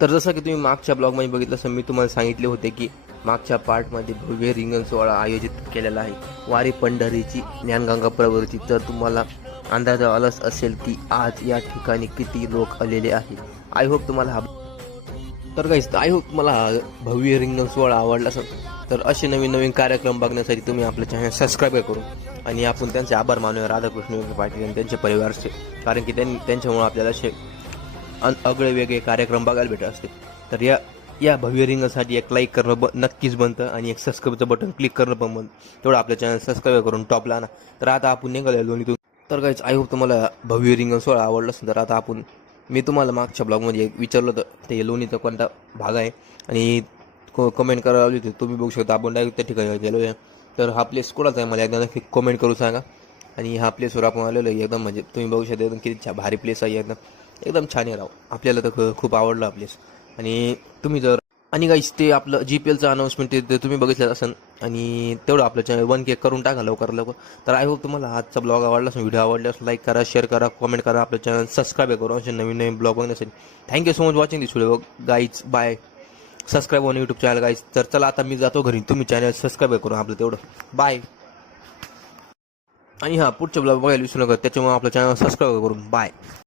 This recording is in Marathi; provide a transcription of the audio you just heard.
तर जसं की तुम्ही मागच्या ब्लॉगमध्ये बघितलं असं मी तुम्हाला सांगितले होते की मागच्या पार्टमध्ये भव्य रिंगण सोहळा आयोजित केलेला आहे वारी पंढरीची ज्ञानगंगा प्रवृत्ती. तर तुम्हाला अंदाज आलाच असेल की आज या ठिकाणी किती लोक आलेले आहेत. आय होप तुम्हाला आय होप तुम्हाला हा भव्य रिंगण सोहळा आवडला असेल. तर असे नवीन नवीन कार्यक्रम बघण्यासाठी तुम्ही आपलं चॅनल सबस्क्राईब करू आणि आपण त्यांचे आभार मानूया राधाकृष्ण विखे पाटील आणि त्यांच्या परिवारचे, कारण की त्यांच्यामुळे आपल्याला असे आगळे वेगळे कार्यक्रम बघायला भेटत असते. तर या भव्य रिंगणसाठी एक लाईक करणं नक्कीच बनतं आणि एक सबस्क्राईबचं बटन क्लिक करणं पण बनतं. तेवढं आपल्या चॅनल सबस्क्राईब करून टॉपला आणा. तर आता आपण निघालो लोणीतून. तर गाईज आय होप तुम्हाला भव्य रिंगण सोहळा आवडला असेल. तर आता मी तुम्हाला मागच्या ब्लॉगमध्ये विचारलं होतं ते लोणीचा कोणता भाग आहे आणि कमेंट करायला लावली होती. तुम्ही बघू शकता आपण डायरेक्ट त्या ठिकाणी गेलो आहे. तर हा प्लेस कोणाचा आहे मला एकदा नक्की कमेंट करून सांगा. आणि हा प्लेसवर आपण आलेलो आहे एकदम, म्हणजे तुम्ही बघू शकता एकदम किती भारी प्लेस आहे. एकदम छान आहे राव. आपल्याला तर खूप आवडला हा प्लेस. आणि तुम्ही जर गाईस ते आपलं GPLचं अनाऊन्समेंट ते तुम्ही बघितलं असेल आणि तेवढं आपलं चॅनल 1K करून टाका लवकर. तर आय होप तुम्हाला आजचा ब्लॉग आवडला असेल. व्हिडिओ आवडला असेल लाईक करा, शेअर करा, कमेंट करा, आपलं चॅनल सबस्क्राईब करू असे नवीन नवीन ब्लॉग बघण्यासाठी. Thank you so much watching this video guys. Bye. Subscribe on YouTube channel guys. तर चला आता मी जातो घरी. तुम्ही चॅनल सबस्क्राईब करू आपलं तेवढं. बाय. आणि पुढच्या ब्लॉग बघायला विसरू नका, त्याच्यामुळे आपलं चॅनल सबस्क्राईब करून बाय.